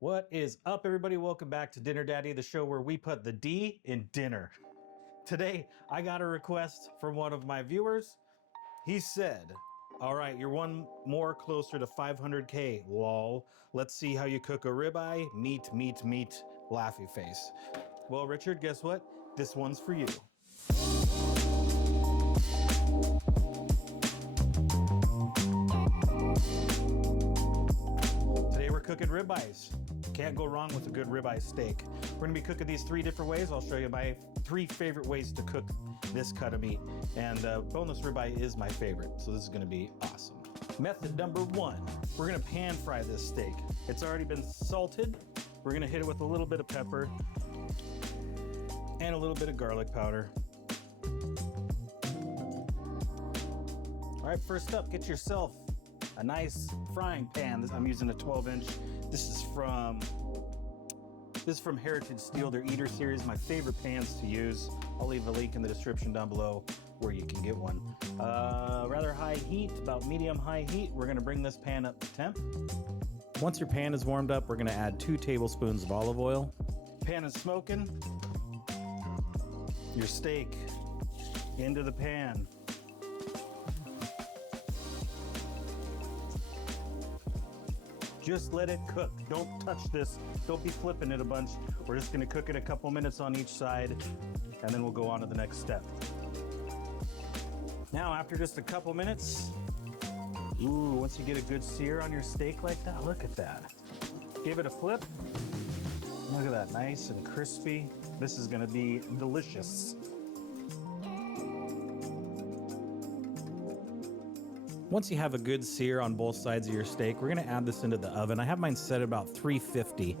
What is up, everybody? Welcome back to Dinner Daddy, the show where we put the D in dinner. Today, I got a request from one of my viewers. He said, all right, you're one more closer to 500K, lol. Let's see how you cook a ribeye, meat, laughy face. Well, Richard, guess what? This one's for you. Today we're cooking ribeyes. Can't go wrong with a good ribeye steak. We're gonna be cooking these 3 different ways. I'll show you my 3 favorite ways to cook this cut of meat. And boneless ribeye is my favorite, so this is gonna be awesome. Method number 1, we're gonna pan fry this steak. It's already been salted. We're gonna hit it with a little bit of pepper and a little bit of garlic powder. All right, first up, get yourself a nice frying pan. I'm using a 12-inch. This is from Heritage Steel, their Eater series, my favorite pans to use. I'll leave a link in the description down below where you can get one. Rather high heat, about medium-high heat. We're gonna bring this pan up to temp. Once your pan is warmed up, we're gonna add 2 tablespoons of olive oil. Pan is smoking. Your steak into the pan. Just let it cook. Don't touch this. Don't be flipping it a bunch. We're just gonna cook it a couple minutes on each side, and then we'll go on to the next step. Now, after just a couple minutes, once you get a good sear on your steak like that, look at that. Give it a flip. Look at that, nice and crispy. This is gonna be delicious. Once you have a good sear on both sides of your steak, we're gonna add this into the oven. I have mine set at about 350.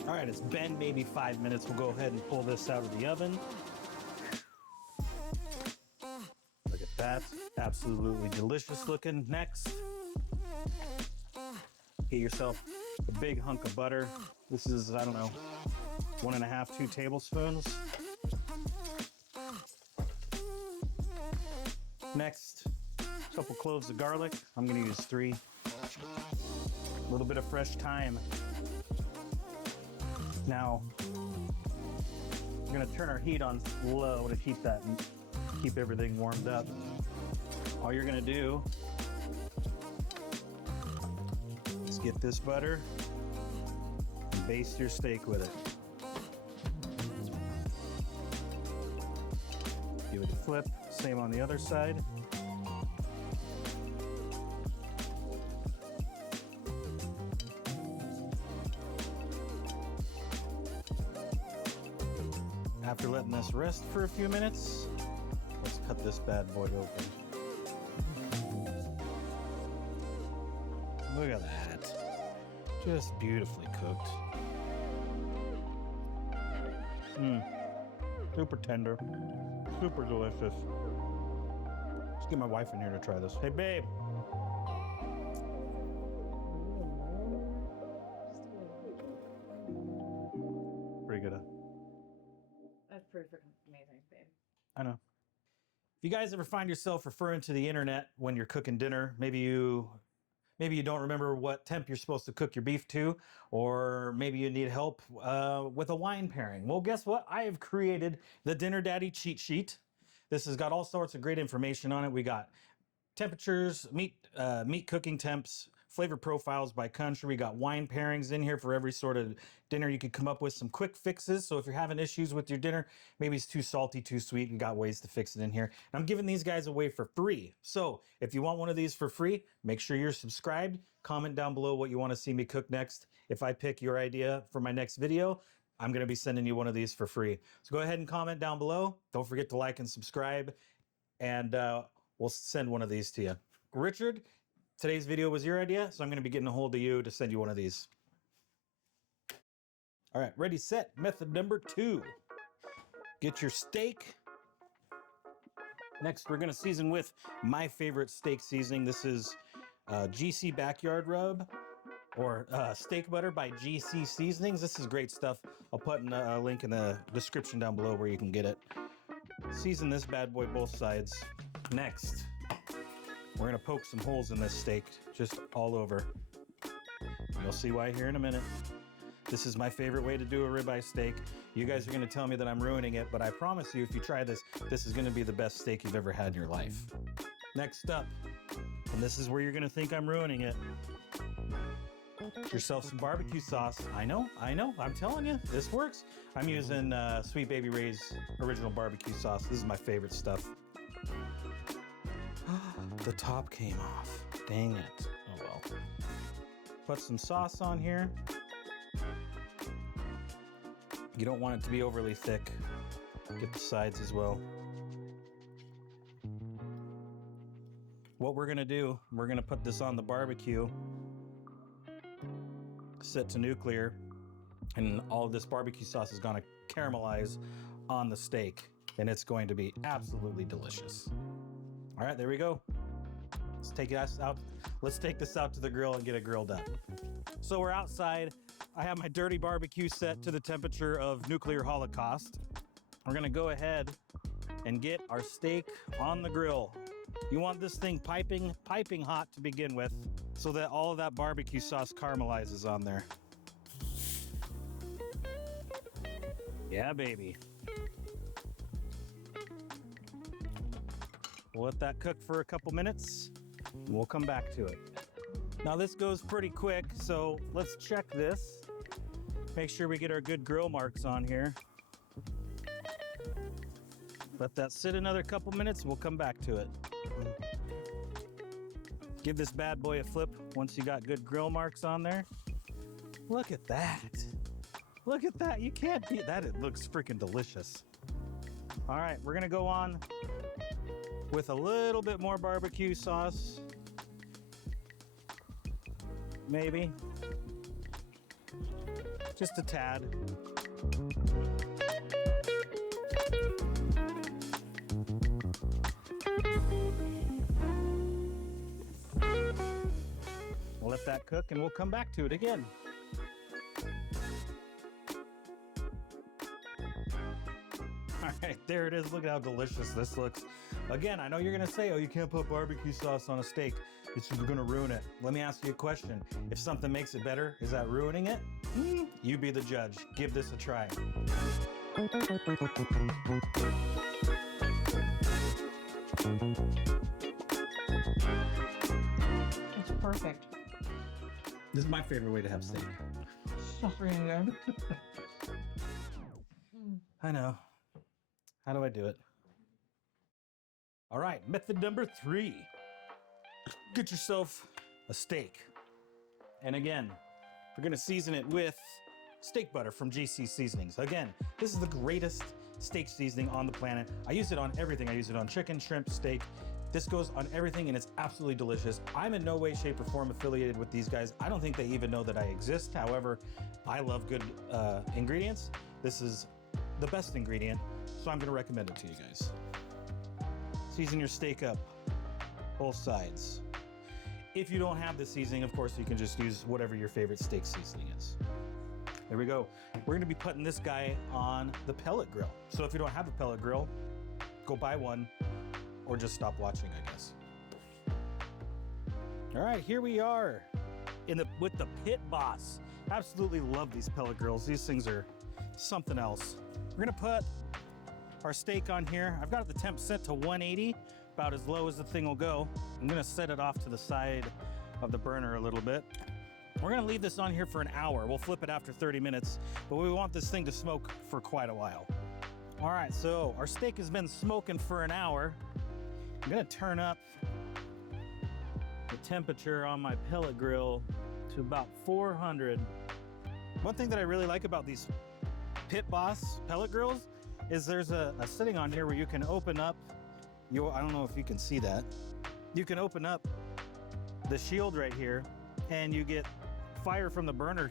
All right, it's been maybe 5 minutes. We'll go ahead and pull this out of the oven. Look at that, absolutely delicious looking. Next, get yourself a big hunk of butter. This is, I don't know, 1.5, 2 tablespoons. Next, a couple cloves of garlic. I'm gonna use 3. A little bit of fresh thyme. Now, we're gonna turn our heat on low to keep everything warmed up. All you're gonna do is get this butter and baste your steak with it. Give it a flip. Same on the other side. After letting this rest for a few minutes, let's cut this bad boy open. Look at that. Just beautifully cooked. Super tender. Super delicious. Let's get my wife in here to try this. Hey, babe. Pretty good, huh? That's pretty freaking amazing, babe. I know. If you guys ever find yourself referring to the internet when you're cooking dinner, maybe you don't remember what temp you're supposed to cook your beef to, or maybe you need help with a wine pairing. Well, guess what? I have created the Dinner Daddy cheat sheet. This has got all sorts of great information on it. We got temperatures, meat cooking temps, flavor profiles by country. We got wine pairings in here for every sort of dinner. You could come up with some quick fixes. So if you're having issues with your dinner, maybe it's too salty, too sweet, we got ways to fix it in here. And I'm giving these guys away for free. So if you want one of these for free, make sure you're subscribed. Comment down below what you want to see me cook next. If I pick your idea for my next video, I'm going to be sending you one of these for free. So go ahead and comment down below. Don't forget to like and subscribe, and we'll send one of these to you. Richard, today's video was your idea, so I'm going to be getting a hold of you to send you one of these. All right, ready, set. Method number 2. Get your steak. Next, we're going to season with my favorite steak seasoning. This is GC Backyard Rub, or steak butter by GC Seasonings. This is great stuff. I'll put a link in the description down below where you can get it. Season this bad boy both sides. Next, we're gonna poke some holes in this steak, just all over. You'll see why here in a minute. This is my favorite way to do a ribeye steak. You guys are gonna tell me that I'm ruining it, but I promise you, if you try this, this is gonna be the best steak you've ever had in your life. Next up, and this is where you're gonna think I'm ruining it. Get yourself some barbecue sauce. I know, I'm telling you, this works. I'm using Sweet Baby Ray's original barbecue sauce. This is my favorite stuff. The top came off. Dang it. Oh well. Put some sauce on here. You don't want it to be overly thick. Get the sides as well. What we're gonna do, we're gonna put this on the barbecue, set to nuclear, and all of this barbecue sauce is gonna caramelize on the steak, and it's going to be absolutely delicious. All right, there we go. Let's take this out. Let's take this out to the grill and get it grilled up. So we're outside. I have my dirty barbecue set to the temperature of nuclear holocaust. We're gonna go ahead and get our steak on the grill. You want this thing piping hot to begin with, so that all of that barbecue sauce caramelizes on there. Yeah, baby. We'll let that cook for a couple minutes, and we'll come back to it. Now this goes pretty quick, so let's check this. Make sure we get our good grill marks on here. Let that sit another couple minutes, we'll come back to it. Give this bad boy a flip once you got good grill marks on there. Look at that. Look at that. You can't beat that. It looks freaking delicious. All right, we're gonna go on with a little bit more barbecue sauce. Maybe. Just a tad. We'll let that cook and we'll come back to it again. All right, there it is. Look at how delicious this looks. Again, I know you're gonna say, oh, you can't put barbecue sauce on a steak. It's gonna ruin it. Let me ask you a question. If something makes it better, is that ruining it? You be the judge. Give this a try. It's perfect. This is my favorite way to have steak. So freaking good. I know. How do I do it? All right, method number 3. Get yourself a steak. And again, we're gonna season it with steak butter from GC Seasonings. Again, this is the greatest steak seasoning on the planet. I use it on everything. I use it on chicken, shrimp, steak. This goes on everything and it's absolutely delicious. I'm in no way, shape, or form affiliated with these guys. I don't think they even know that I exist. However, I love good ingredients. This is the best ingredient, so I'm gonna recommend it to you guys. Season your steak up, both sides. If you don't have the seasoning, of course, you can just use whatever your favorite steak seasoning is. There we go. We're gonna be putting this guy on the pellet grill. So if you don't have a pellet grill, go buy one or just stop watching, I guess. All right, here we are with the Pit Boss. Absolutely love these pellet grills. These things are something else. We're gonna put our steak on here. I've got the temp set to 180, about as low as the thing will go. I'm gonna set it off to the side of the burner a little bit. We're gonna leave this on here for an hour. We'll flip it after 30 minutes, but we want this thing to smoke for quite a while. All right, so our steak has been smoking for an hour. I'm gonna turn up the temperature on my pellet grill to about 400. One thing that I really like about these Pit Boss pellet grills is there's a setting on here where you can open up I don't know if you can see that. You can open up the shield right here and you get fire from the burner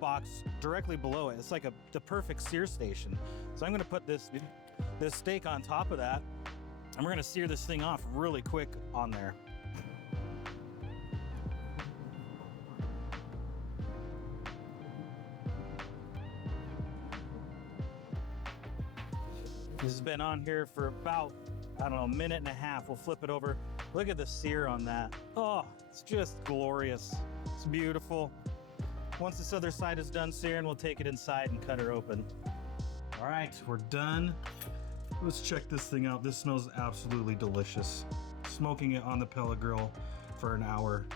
box directly below it. It's like the perfect sear station. So I'm gonna put this steak on top of that and we're gonna sear this thing off really quick on there. This has been on here for about, I don't know, a minute and a half. We'll flip it over. Look at the sear on that. Oh, it's just glorious. It's Beautiful. Once this other side is done searing, we'll take it inside and cut her open. All right, we're done. Let's check this thing out. This smells absolutely delicious. Smoking it on the pellet grill for an hour.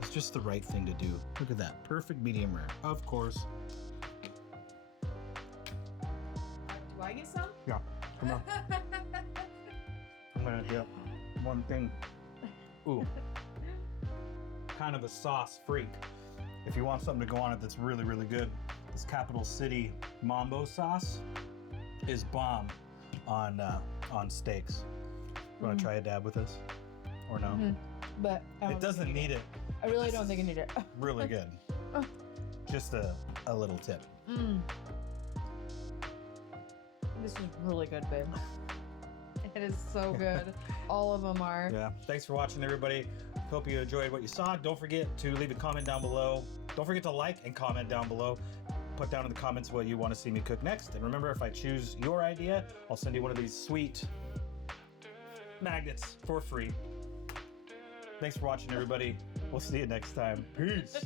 It's just the right thing to do. Look at that, perfect medium rare, of course. Do I get some? Yeah, come on. I'm gonna get one thing. Ooh, kind of a sauce freak. If you want something to go on it that's really, really good, this Capital City Mambo sauce is bomb on steaks. You want to try a dab with this, or no? But I It don't doesn't think need it. I really don't think I need it. Really good. Just a little tip. This is really good, babe. It is so good. All of them are. Yeah. Thanks for watching, everybody. Hope you enjoyed what you saw. Don't forget to leave a comment down below. Don't forget to like and comment down below. Put down in the comments what you want to see me cook next. And remember, if I choose your idea, I'll send you one of these sweet magnets for free. Thanks for watching, everybody. We'll see you next time. Peace.